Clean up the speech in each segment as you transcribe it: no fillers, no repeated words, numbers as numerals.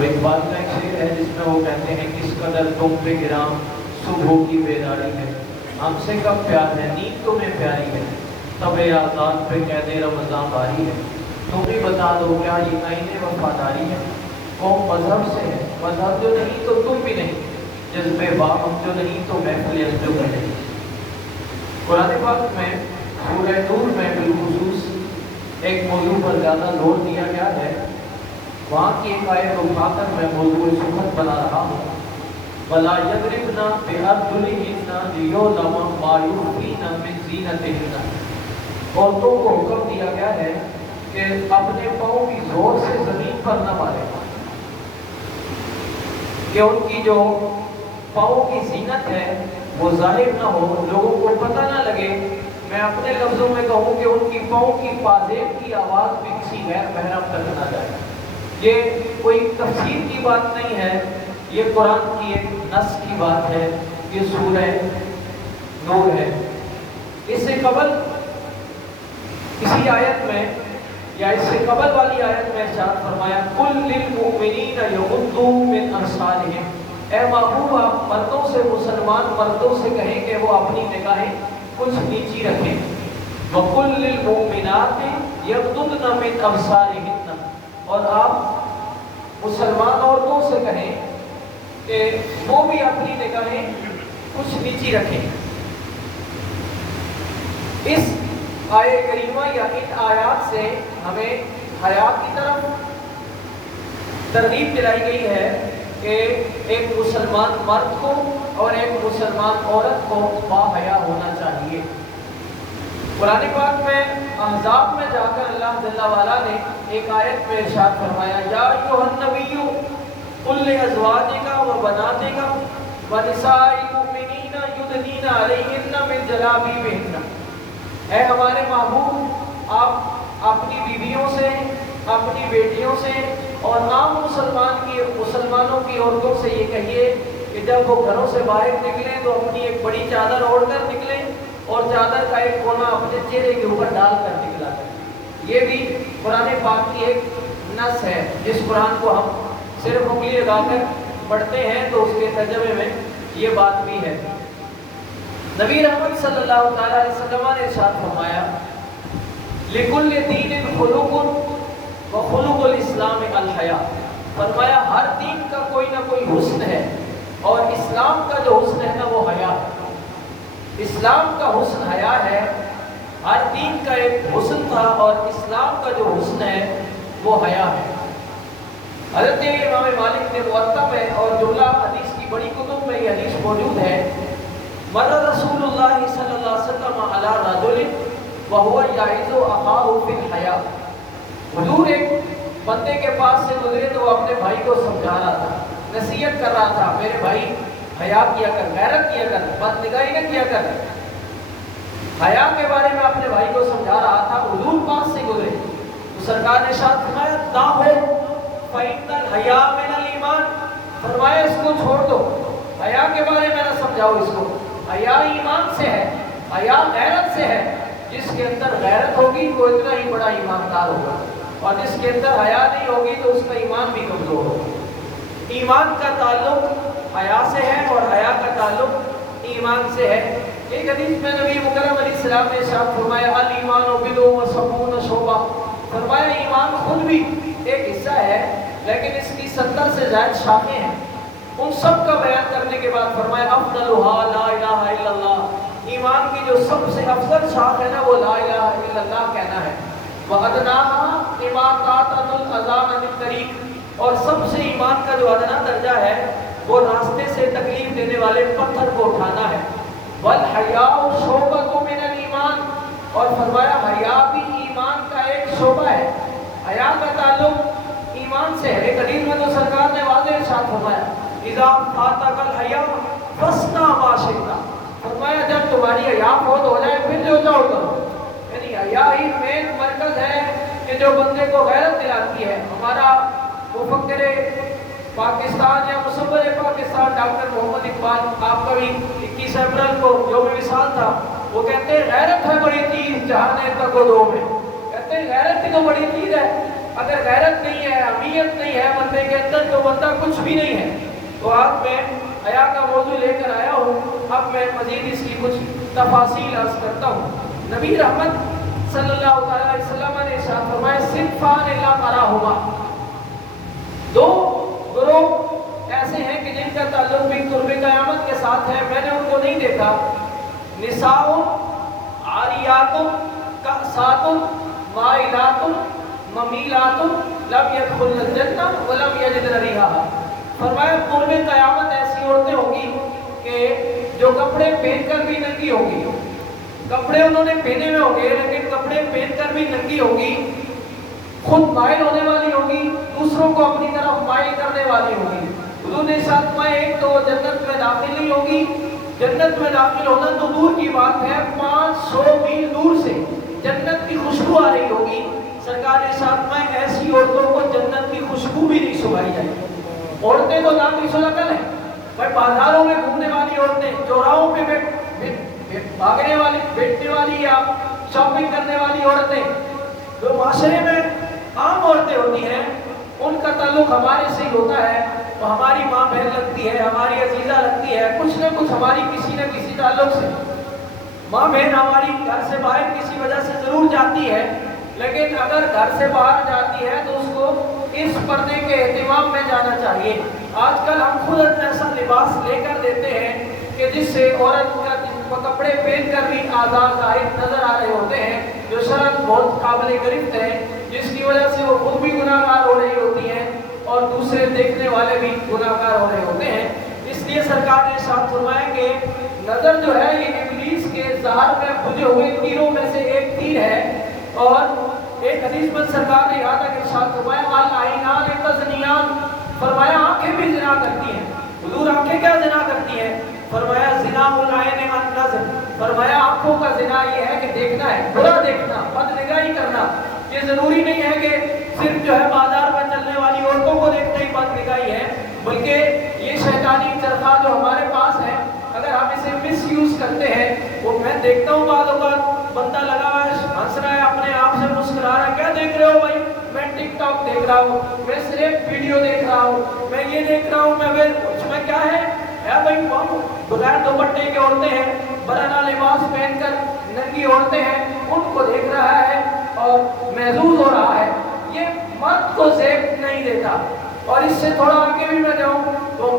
وہ اقبال کا ایک شعر ہے جس میں وہ کہتے ہیں کس قدر تم پہ گرام صبح کی بیداری ہے، ہم سے کب پیار ہے نیند تمہیں پیاری ہے، تب آزاد پہ قید رمضان باری ہے، تم بھی بتا دو کیا یہ آئین وفاداری ہے، قوم مذہب سے ہے مذہب جو نہیں تو تم بھی نہیں، جذبے باہم جو نہیں تو محفل جو نہیں۔ قرآن پاک میں سورہ نور میں بالخصوص ایک موضوع پر زیادہ زور دیا گیا ہے، وہاں کی ایک آیت اٹھا کر میں موضوع سخن بنا رہا ہوں۔ وَلَا يَضْرِبْنَ بِأَرْجُلِهِنَّ لِيُعْلَمَ مَا يُخْفِينَ مِنْ زِینَتِهِنَّ، عورتوں کو حکم دیا گیا ہے کہ اپنے پاؤں کی زور سے زمین پر نہ مارے، کہ ان کی جو پاؤں کی زینت ہے وہ ظاہر نہ ہو، لوگوں کو پتہ نہ لگے۔ میں اپنے لفظوں میں کہوں کہ ان کی پاؤں کی پازیب کی آواز بھی کسی غیر محرم تک نہ جائے۔ یہ کوئی تفسیر کی بات نہیں ہے، یہ قرآن کی ایک نص کی بات ہے، یہ سورہ نور ہے۔ اس سے قبل کسی آیت میں یا اس سے قبل والی آیت میں ارشاد فرمایا قُلْ لِلْمُؤْمِنِينَ يَغُضُّوا مِنْ أَبْصَارِهِمْ، اے محبوب آپ مردوں سے، مسلمان مردوں سے کہیں کہ وہ اپنی نگاہیں کچھ نیچی رکھیں۔ وَقُلْ لِلْمُؤْمِنَاتِ يَغْضُضْنَ مِنْ أَبْصَارِهِنَّ، اور آپ مسلمان عورتوں سے کہیں کہ وہ بھی اپنی نگاہیں کچھ نیچی رکھیں۔ اس آیت کریمہ یا ان آیات سے ہمیں حیا کی طرف ترغیب دلائی گئی ہے کہ ایک مسلمان مرد کو اور ایک مسلمان عورت کو باحیا ہونا چاہیے۔ قرآن پاک میں احزاب میں جا کر اللہ جل وعلا نے ایک آیت میں ارشاد فرمایا یا ایھا النبی قل لازواجک وبناتک ونساء المؤمنین یدنین علیہن من جلابیبہن، اے ہمارے محبوب آپ اپنی بیویوں سے، اپنی بیٹیوں سے اور عام مسلمانوں کی عورتوں سے یہ کہیے کہ جب وہ گھروں سے باہر نکلیں تو اپنی ایک بڑی چادر اوڑھ کر نکلیں اور چادر کا ایک کونا اپنے چہرے کے اوپر ڈال کر نکلا کریں۔ یہ بھی قرآن پاک کی ایک نص ہے، جس قرآن کو ہم صرف انگلی لگا کر پڑھتے ہیں تو اس کے ترجمے میں یہ بات بھی ہے۔ نبی رحمت صلی اللہ تعالیٰ علیہ وسلم نے ارشاد فرمایا لِكُلِّ دِینٍ خُلُقٌ وَخُلُقُ الْإِسْلَامِ الْحَیَاءُ، فرمایا ہر دین کا کوئی نہ کوئی حسن ہے اور اسلام کا جو حسن ہے نا وہ حیا ہے۔ اسلام کا حسن حیا ہے، ہر دین کا ایک حسن تھا اور اسلام کا جو حسن ہے وہ حیا ہے۔ حضرت امام مالک نے موطا میں اور جملہ حدیث کی بڑی کتب میں یہ حدیث موجود ہے، مر رسول اللہ صلی اللہ علیہ وسلم علی رجل وہو یعظ اخاہ فی الحیا، حضور ایک بندے کے پاس سے گزرے تو وہ اپنے بھائی کو سمجھا رہا تھا، نصیحت کر رہا تھا، میرے بھائی حیا کیا کر، غیرت کیا کر، بد نگاہی نہ کیا کر۔ حیا کے بارے میں اپنے بھائی کو سمجھا رہا تھا، حضور پاس سے گزرے تو سرکار نے ارشاد فرمایا دعہ فإن الحیا من الایمان، فرمایا اس کو چھوڑ دو، حیا کے بارے میں نہ سمجھاؤ اس کو، حیا ایمان سے ہے، حیا غیرت سے ہے، جس کے اندر غیرت ہوگی وہ اتنا ہی بڑا ایماندار ہوگا اور جس کے اندر حیا نہیں ہوگی تو اس کا ایمان بھی کمزور ہوگا۔ ایمان کا تعلق حیا سے ہے اور حیا کا تعلق ایمان سے ہے۔ ایک حدیث میں نبی مکرم علیہ السلام نے ارشاد فرمایا الایمان بضع وسبعون شعبہ، فرمایا ایمان خود بھی ایک حصہ ہے لیکن اس کی 70 سے زائد شاخیں ہیں۔ ان سب کا بیان کرنے کے بعد فرمایا افضلھا لا الہ الا اللہ، ایمان کی جو سب سے افضل شاخ ہے نا وہ لا الہ الا اللہ کہنا ہے۔ وَأَدْنَاهَا إِمَاطَةُ الْأَذَى عَنِ الطَّرِيقِ، اور سب سے ایمان کا جو ادنا درجہ ہے وہ راستے سے تکلیف دینے والے پتھر کو اٹھانا ہے۔ وَالْحَيَاءُ شُعْبَةٌ مِنَ الْإِيمَانِ، اور فرمایا حیا بھی ایمان کا ایک شعبہ ہے، حیا کا تعلق ایمان سے ہے۔ ایک حدیث میں تو سرکار نے واضح ارشاد فرمایا اِذَا فَاتَكَ الْحَيَاءُ فَاصْنَعْ مَا شِئْتَ، فرمایا جب تمہاری حیا فوت ہو جائے پھر جو چاہو کرو۔ یعنی حیا ہی مین مرکز ہے کہ جو بندے کو غیرت دلاتی ہے۔ ہمارا مفکر پاکستان یا مصور پاکستان ڈاکٹر محمد اقبال، آپ کا بھی 21 اپریل کو جو بھی وصال تھا، وہ کہتے ہیں غیرت ہے بڑی چیز جہاں تک دو میں، کہتے ہیں غیرت ہی تو بڑی چیز ہے۔ اگر غیرت نہیں ہے، اہمیت نہیں ہے بندے کے اندر، تو بندہ کچھ بھی نہیں ہے۔ تو آج میں حیا کا موضوع لے کر آیا ہوں، اب میں مزید اس کی کچھ تفاصیل عرض کرتا ہوں۔ نبی رحمت صلی اللہ علیہ وسلم نے ارشاد فرمایا صنفان لا اراہما، دو گروہ ایسے ہیں کہ جن کا تعلق بھی قرب قیامت کے ساتھ ہے، میں نے ان کو نہیں دیکھا۔ نساء عاریات کاسات مائلات ممیلات لم يدخلن الجنہ ولم یجدن ریحہا۔ فرمایا قرب قیامت ایسی عورتیں ہوں گی کہ جو کپڑے پہن کر بھی ننگی ہوگی، کپڑے انہوں نے پہنے ہوئے ہوں گے لیکن کپڑے پہن کر بھی ننگی ہوگی، خود مائل ہونے والی ہوگی، دوسروں کو اپنی طرف مائل کرنے والی ہوگی۔ حضور نے ساتھ میں ایک تو جنت میں داخل نہیں ہوگی، جنت میں داخل ہونا تو دور کی بات ہے، 500 میل دور سے جنت کی خوشبو آ رہی ہوگی۔ سرکار نے ساتھ میں ایسی عورتوں کو جنت کی خوشبو بھی نہیں سنگھائی جائے گی۔ عورتیں تو نام کی شکل ہیں بھائی، بازاروں میں گھومنے والی عورتیں، چوراہوں پہ بھاگنے والی، بیٹھنے والی یا شاپنگ کرنے والی عورتیں، جو معاشرے میں عام عورتیں ہوتی ہیں، ان کا تعلق ہمارے سے ہی ہوتا ہے، وہ ہماری ماں بہن لگتی ہے، ہماری عزیزہ لگتی ہے، کچھ نہ کچھ ہماری کسی نہ کسی تعلق سے۔ ماں بہن ہماری گھر سے باہر کسی وجہ سے ضرور جاتی ہے، لیکن اگر گھر سے باہر جاتی ہے تو اس کو اس پردے کے اہتمام میں جانا چاہیے۔ آج کل ہم خود ایسا لباس لے کر دیتے ہیں کہ جس سے عورت کا کپڑے پہن کر بھی آزاد ظاہر نظر آ رہے ہوتے ہیں، جو شرط بہت قابل گرفت ہے، جس کی وجہ سے وہ خود بھی گناہ گار ہو رہی ہوتی ہیں اور دوسرے دیکھنے والے بھی گناہ گار ہو رہے ہوتے ہیں۔ اس لیے سرکار نے ارشاد فرمایا کہ نظر جو ہے یہ ابلیس کے زہر میں بھجے ہوئے تیروں میں سے ایک تیر ہے، اور ایک حدیث میں سرکار نے یہاں تک ارشاد فرمایا العینان تزنیان، فرمایا آنکھیں بھی زنا کرتی ہیں۔ حضور آنکھیں کیا زنا کرتی ہیں؟ فرمایا زنا العین النظر، فرمایا آنکھوں کا زنا یہ ہے کہ دیکھنا ہے، برا دیکھنا، بد نگاہی کرنا۔ یہ ضروری نہیں ہے کہ صرف جو ہے بازار میں چلنے والی عورتوں کو دیکھنا ہی بد نگاہی ہے، بلکہ یہ شیطانی چرخا جو ہمارے پاس ہے، اگر ہم اسے مس یوز کرتے ہیں، وہ میں دیکھتا ہوں بعض اوقات بندہ لگا ہوا ہے، ہنس رہا ہے، اپنے آپ سے مسکرا رہا ہے، کیا دیکھ رہے ہو بھائی؟ میں ٹک ٹاک دیکھ رہا ہوں، میں صرف ویڈیو دیکھ رہا ہوں، میں یہ دیکھ رہا ہوں، اس میں کیا ہے بھائی؟ بغیر دوپٹے کے عورتیں ہیں، برہنہ لباس پہن کر ننگی عورتیں ہیں، ان کو دیکھ رہا ہے اور محظوظ ہو رہا ہے۔ یہ مرد کو زیب نہیں دیتا۔ اور اس سے تھوڑا آگے بھی میں جاؤں تو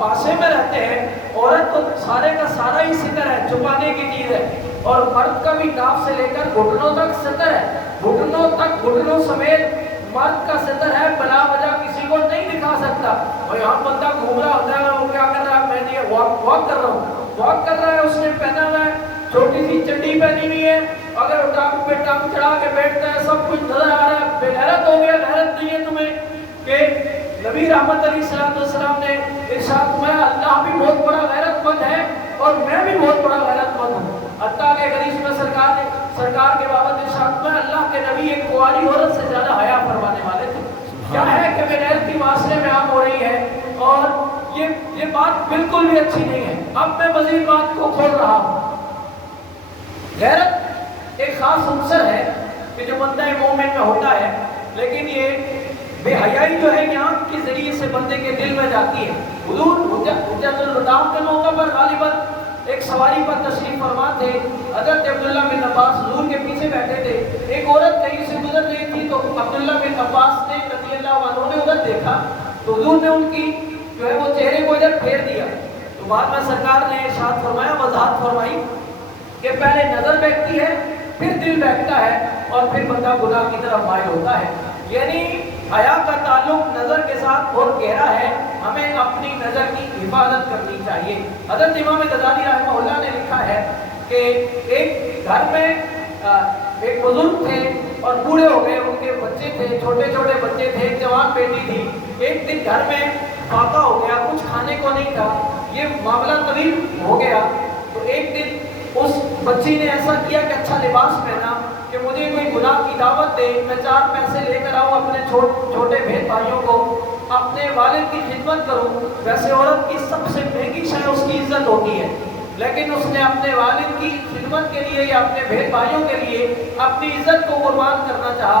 پاسے میں رہتے ہیں، عورت تو سارے کا سارا ہی ستر ہے، چھپانے کی چیز ہے، اور مرد کا بھی ناف سے لے کر گھٹنوں تک ستر ہے، گھٹنوں تک، گھٹنوں سمیت مرد کا ستر ہے، بلا وجہ کسی کو نہیں دکھا سکتا۔ اور یہاں بندہ گھوم رہا ہوتا ہے، وہ کیا کر رہا ہے؟ میں یہ واک کر رہا ہوں، واک کر رہا ہے، اس نے پہنا ہوا ہے چھوٹی سی چڈی پہنی ہوئی ہے، اگر ٹانگ پہ ٹانگ چڑھا کے بیٹھتا ہے، سب کچھ نظر آ رہا ہے، بے غیرت ہو گیا۔ غیرت نہیں ہے تمہیں کہ نبی رحمت علیہ السلام نے ارشاد فرمایا اللہ بھی بہت بڑا غیرت مند ہے اور میں بھی بہت بڑا غیرت مند ہوں۔ حتیٰ کہ حدیث میں سرکار کے بابت ارشاد فرمایا اللہ کے نبی ایک کنواری عورت سے زیادہ حیا فرمانے والے تھے۔ کیا ہے کہ بے غیرتی معاشرے میں عام ہو رہی ہے اور یہ بات بالکل بھی اچھی نہیں ہے۔ اب میں مزید بات کو کھول رہا ہوں۔ غیرت ایک خاص عنصر ہے کہ جو بندہ مومن میں ہوتا ہے، لیکن یہ بے حیائی جو ہے یہ آنکھ کے ذریعے سے بندے کے دل میں جاتی ہے۔ حضور حجت الوداع کے موقع پر غالباً ایک سواری پر تشریف فرما تھے، حضرت عبداللہ بن عباس حضور کے پیچھے بیٹھے تھے، ایک عورت کہیں سے گزر رہی تھی تو عبداللہ بن عباس نے رضی اللہ عنہ نے ادھر دیکھا تو حضور نے ان کی جو ہے وہ چہرے کو ادھر پھیر دیا، تو بعد میں سرکار نے ارشاد فرمایا، وضاحت فرمائی کہ پہلے نظر بیٹھتی ہے، پھر دل بیٹھتا ہے اور پھر بندہ گناہ کی طرف مائل ہوتا ہے۔ یعنی حیا کا تعلق نظر کے ساتھ بہت گہرا ہے، ہمیں اپنی نظر کی حفاظت کرنی چاہیے۔ حضرت امام غزالی رحمہ اللہ نے لکھا ہے کہ ایک گھر میں ایک بزرگ تھے اور بوڑھے ہو گئے، ان کے بچے تھے، چھوٹے چھوٹے بچے تھے، ایک جوان بیٹی تھی۔ ایک دن گھر میں فاقہ ہو گیا، کچھ کھانے کو نہیں تھا، یہ معاملہ طویل ہو گیا، تو ایک دن اس بچی نے ایسا کیا کہ اچھا لباس پہنا کہ مجھے کوئی گناہ کی دعوت دے، میں 4 پیسے لے کر آؤں، اپنے چھوٹے بہن بھائیوں کو اپنے والد کی خدمت کروں۔ ویسے عورت کی سب سے مہنگی شے اس کی عزت ہوتی ہے، لیکن اس نے اپنے والد کی خدمت کے لیے یا اپنے بہن بھائیوں کے لیے اپنی عزت کو قربان کرنا چاہا۔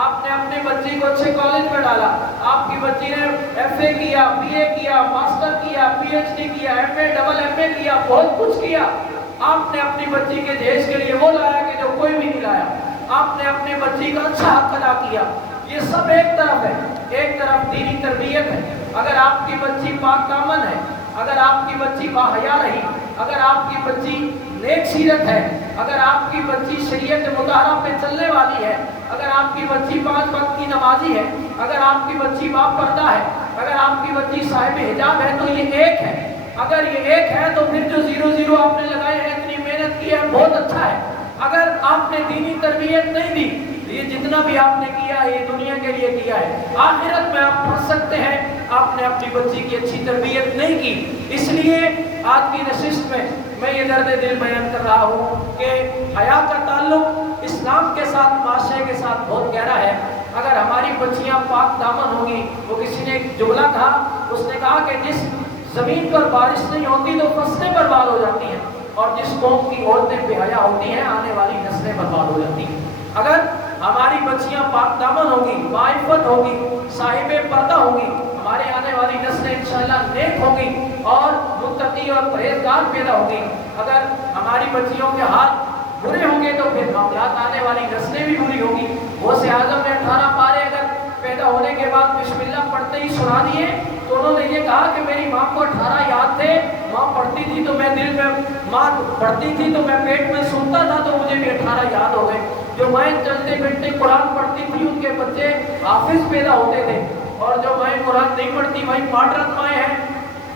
آپ نے اپنے بچی کو اچھے کالج میں ڈالا، آپ کی بچی نے FA کیا، BA کیا، ماسٹر کیا، PhD کیا، MA ڈبل MA کیا، بہت کچھ کیا، آپ نے اپنی بچی کے جہیز کے لیے وہ لایا کہ جو کوئی بھی نہیں لایا، آپ نے اپنی بچی کا اچھا حق ادا کیا، یہ سب ایک طرف ہے، ایک طرف دینی تربیت ہے۔ اگر آپ کی بچی پاک دامن ہے، اگر آپ کی بچی باحیا رہی، اگر آپ کی بچی نیک سیرت ہے، اگر آپ کی بچی شریعت مطہرہ پہ چلنے والی ہے، اگر آپ کی بچی 5 وقت کی نمازی ہے، اگر آپ کی بچی باپردہ ہے، اگر آپ کی بچی صاحب حجاب ہے، تو یہ ایک ہے۔ اگر یہ ایک ہے تو پھر جو 0 آپ نے لگائے ہیں، اتنی محنت کی ہے، بہت اچھا ہے۔ اگر آپ نے دینی تربیت نہیں دی، یہ جتنا بھی آپ نے کیا ہے یہ دنیا کے لیے کیا ہے، آخرت میں آپ پھنس سکتے ہیں، آپ نے اپنی بچی کی اچھی تربیت نہیں کی۔ اس لیے آج کی نشست میں یہ درد دل بیان کر رہا ہوں کہ حیا کا تعلق اسلام کے ساتھ، معاشرے کے ساتھ بہت گہرا ہے۔ اگر ہماری بچیاں پاک دامن ہوں گی، وہ کسی نے ایک جملہ کہا، اس نے کہا کہ جس زمین پر بارش نہیں ہوتی تو فصلیں برباد ہو جاتی ہیں، اور جس قوم کی عورتیں بے حیا ہوتی ہیں آنے والی نسلیں برباد ہو جاتی ہیں۔ اگر ہماری بچیاں پاک دامن ہوگی، معرفت ہوگی، صاحب پردہ ہوگی، ہمارے آنے والی نسلیں انشاءاللہ نیک ہوگی اور متقی اور پرہیزگار پیدا ہوگی۔ اگر ہماری بچیوں کے ہاتھ برے ہوں گے تو پھر معاملات آنے والی نسلیں بھی بری ہوگی۔ غوث اعظم نے 18 پارے اگر پیدا ہونے کے بعد بسم اللہ پڑھتے ہی سنا دیے تو انہوں نے یہ کہا کہ میری ماں کو 18 یاد تھے، ماں پڑھتی تھی تو میں دل میں، ماں پڑھتی تھی تو میں پیٹ میں سنتا تھا تو مجھے بھی 18 یاد ہو گئے۔ جو مائیں چلتے پھرتے قرآن پڑھتی تھی ان کے بچے حافظ پیدا ہوتے تھے، اور جو مائیں قرآن نہیں پڑھتی وہی ماڈرن مائیں ہیں۔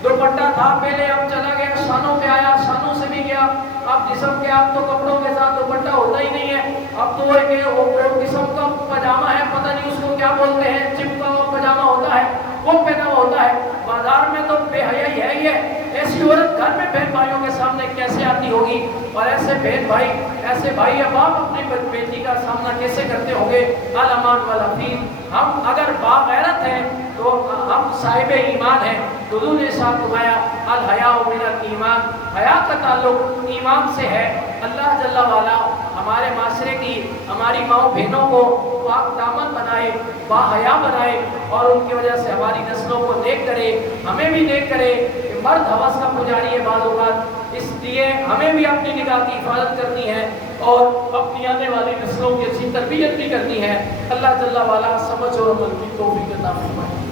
دوپٹہ تھا پہلے، اب چلا گیا شانوں پہ آیا، شانوں سے بھی گیا، اب جسم کے آپ تو کپڑوں کے ساتھ دوپٹہ ہوتا ہی نہیں ہے، اب تو وہ قسم کا پاجامہ ہے، پتہ نہیں اس کو کیا بولتے ہیں، چپکا ہوا پاجامہ ہوتا ہے وہ پہنا ہوتا ہے۔ بازار میں تو بے حیائی ہے ہی ہے۔ ایسی عورت گھر میں بہن بھائیوں کے سامنے کیسے آتی ہوگی، اور ایسے بہن بھائی، ایسے بھائی یا باپ اپنی بیٹی کا سامنا کیسے کرتے ہوں گے۔ الامان والحفیظ، ہم اگر باغیرت ہیں تو ہم صاحب ایمان ہیں۔ حضور نے ارشاد فرمایا الحیاء من الایمان، حیا کا تعلق ایمان سے ہے۔ اللہ جل وعلا ہمارے معاشرے کی، ہماری ماؤں بہنوں کو پاک دامن بنائے، باحیا بنائے، اور ان کی وجہ سے ہماری نسلوں کو نیک کرے، ہمیں بھی نیک کرے۔ مرد ہوس کا پجاری ہے بعض اوقات، اس لیے ہمیں بھی اپنی نگاہ کی حفاظت کرنی ہے اور اپنی آنے والی نسلوں کی اچھی تربیت بھی کرنی ہے۔ اللہ جل وعلا سمجھ اور عمل کی توفیق عطا فرمائے۔